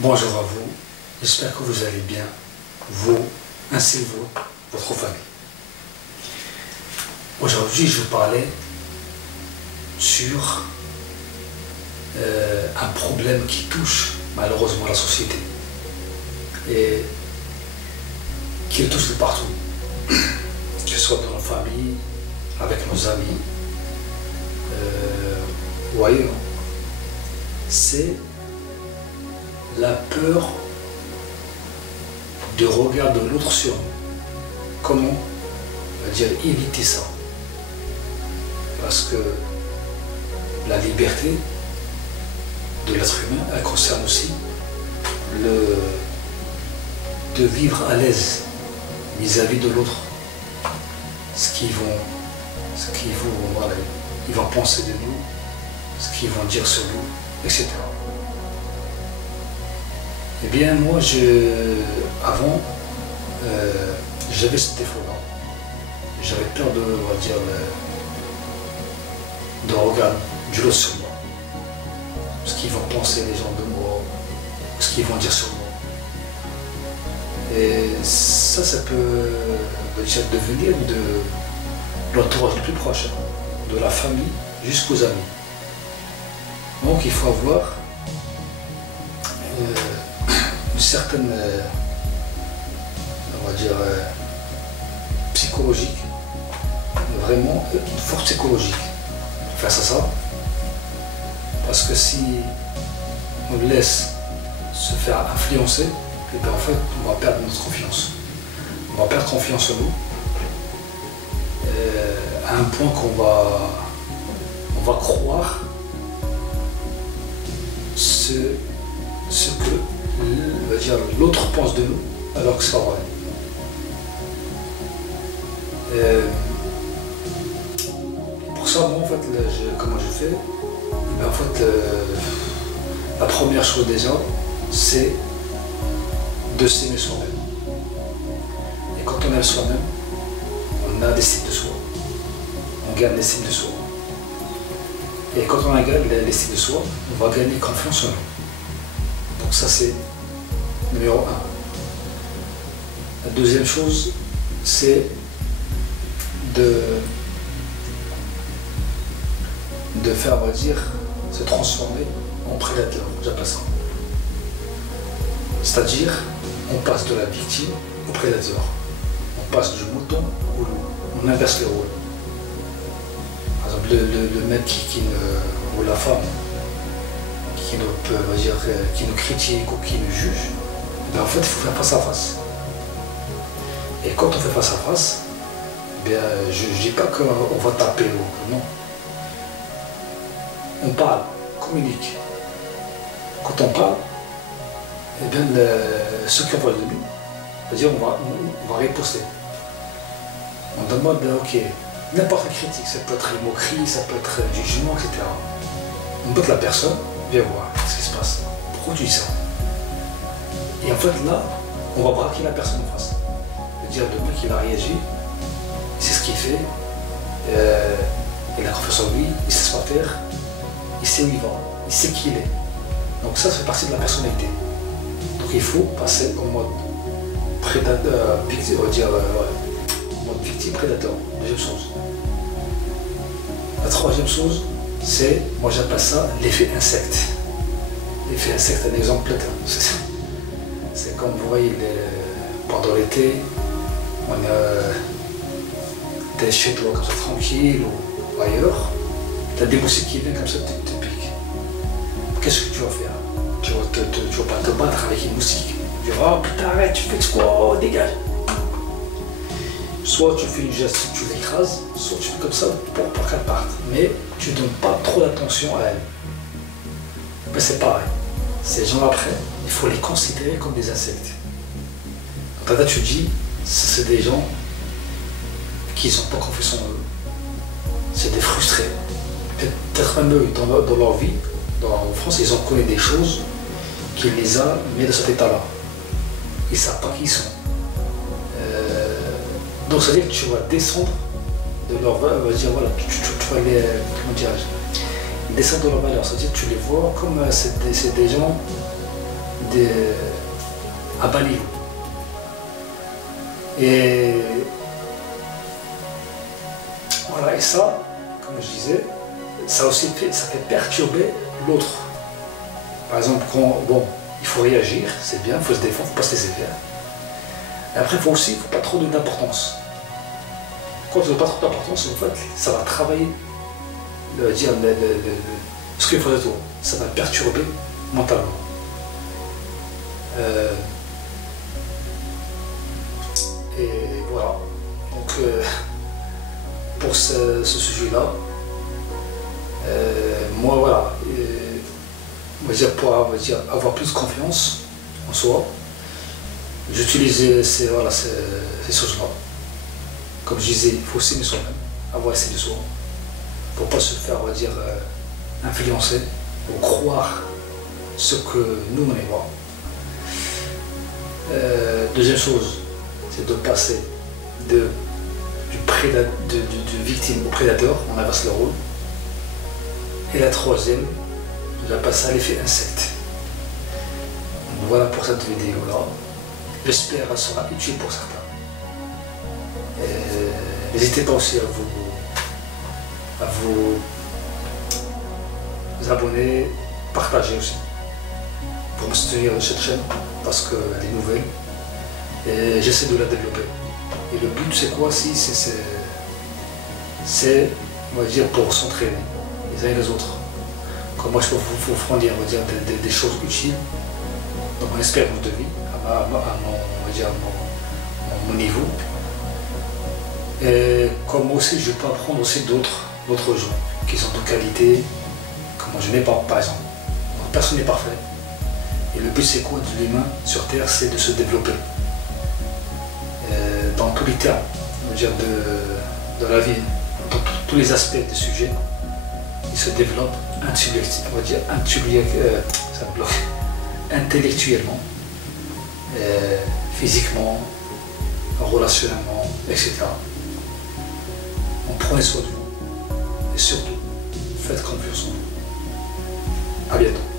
Bonjour à vous, j'espère que vous allez bien, vous ainsi que votre famille. Aujourd'hui, je vais vous parler sur un problème qui touche malheureusement la société et qui le touche de partout, que ce soit dans nos familles, avec nos amis ou ailleurs. C'est la peur de regard de l'autre sur nous. Comment on va dire éviter ça? Parce que la liberté de l'être humain, elle concerne aussi de vivre à l'aise vis-à-vis de l'autre. Ce qu'ils vont penser de nous, ce qu'ils vont dire sur nous, etc. Eh bien, moi, avant, j'avais ce défaut-là. J'avais peur de, on va dire, de regard du l'autre sur moi. Ce qu'ils vont penser les gens de moi, ce qu'ils vont dire sur moi. Et ça peut déjà devenir de l'entourage le plus proche, de la famille jusqu'aux amis. Donc, il faut avoir une certaine, on va dire, psychologique, vraiment une force psychologique face à ça, parce que si on laisse se faire influencer, et bien en fait on va perdre notre confiance, on va perdre confiance en nous, à un point qu'on va croire ce que l'autre pense de nous, alors que c'est pas vrai. Pour ça, moi, en fait, comment je fais? En fait, la première chose déjà, c'est de s'aimer soi-même. Et quand on aime soi-même, on a l'estime de soi. On gagne l'estime de soi. Et quand on a gagné l'estime de soi, on va gagner confiance en nous. Donc ça, c'est numéro 1. La deuxième chose, c'est de faire, on va dire, se transformer en prédateur, j'appelle ça. C'est-à-dire, on passe de la victime au prédateur. On passe du mouton au loup. On inverse les rôles. Par exemple, le mec ou la femme qui nous critique ou qui nous juge, en fait, il faut faire face à face. Et quand on fait face à face, je ne dis pas qu'on va taper, non. On parle, on communique. Quand on parle, ceux qui ont voix de nous, c'est-à-dire on va riposter. On demande, ok, n'importe quelle critique, ça peut être une moquerie, ça peut être un jugement, etc. On botte la personne, viens voir ce qui se passe. Pourquoi tu dis ça? Et en fait là, on va braquer la personne en face. C'est-à-dire le mec qui va réagir, il sait ce qu'il fait, il a confiance en lui, il sait ce qu'il va faire, il sait où il va, il sait qui il est. Donc ça fait partie de la personnalité. Donc il faut passer au mode prédateur, victime, on va dire, mode victime-prédateur. Deuxième chose. La troisième chose, c'est, moi j'appelle ça l'effet insecte. L'effet insecte, un exemple platin. C'est comme vous voyez, pendant l'été, t'es chez toi comme ça tranquille ou ailleurs, t'as des moustiques qui viennent comme ça, te piquent. Qu'est-ce que tu vas faire? Tu vas pas te battre avec une moustique. Tu vas dire, oh putain arrête, tu fais quoi? Oh, dégage. Soit tu fais une geste, tu l'écrases, soit tu fais comme ça pour qu'elle parte. Mais tu ne donnes pas trop d'attention à elle. Mais c'est pareil. Ces gens après, il faut les considérer comme des insectes. Donc là tu dis, c'est des gens qui n'ont pas confiance en eux. C'est des frustrés. Peut-être même eux, dans leur vie, en France, ils ont connu des choses qui les a mis dans cet état-là. Ils ne savent pas qui ils sont. Donc ça veut dire que tu vas descendre de leur valeur, tu vas les, comment dirais-je, descendre de leur valeur, c'est-à-dire que tu les vois comme c'est des gens à bas niveau. Et voilà, et ça, comme je disais, ça fait perturber l'autre. Par exemple, bon, il faut réagir, c'est bien, il faut se défendre, il ne faut pas se laisser faire. Et après, il faut pas trop donner d'importance. Quand tu ne donnes pas trop d'importance, en fait, ça va travailler, ce qu'il faut de toi. Ça va perturber mentalement. Et voilà. Donc, pour ce sujet-là, moi, voilà, pour avoir plus de confiance en soi, j'utilise ces choses-là. Comme je disais, il faut s'aimer soi-même, avoir essayé de soi, pour ne pas se faire, influencer ou croire ce que nous on est pas. Deuxième chose, c'est de passer de victime au prédateur, on inverse le rôle. Et la troisième, on va passer à l'effet insecte. Donc voilà pour cette vidéo-là. J'espère qu'elle sera utile pour certains. N'hésitez pas aussi à vous abonner, partager aussi, pour me soutenir cette chaîne, parce qu'elle est nouvelle et j'essaie de la développer. Et le but c'est quoi si c'est on va dire pour s'entraîner les uns et les autres. Comme moi je peux vous fournir des choses utiles dans mon expérience de vie, à mon niveau. Et comme aussi je peux apprendre aussi d'autres gens qui sont de qualité, que moi je n'ai pas par exemple. Donc, personne n'est parfait. Et le but c'est quoi de l'humain sur Terre, c'est de se développer. Dans tous les termes, on va dire de la vie, dans tous les aspects du sujet, il se développe intellectuellement, physiquement, relationnellement, etc. Donc prenez soin de vous et surtout, faites confiance en vous. À bientôt.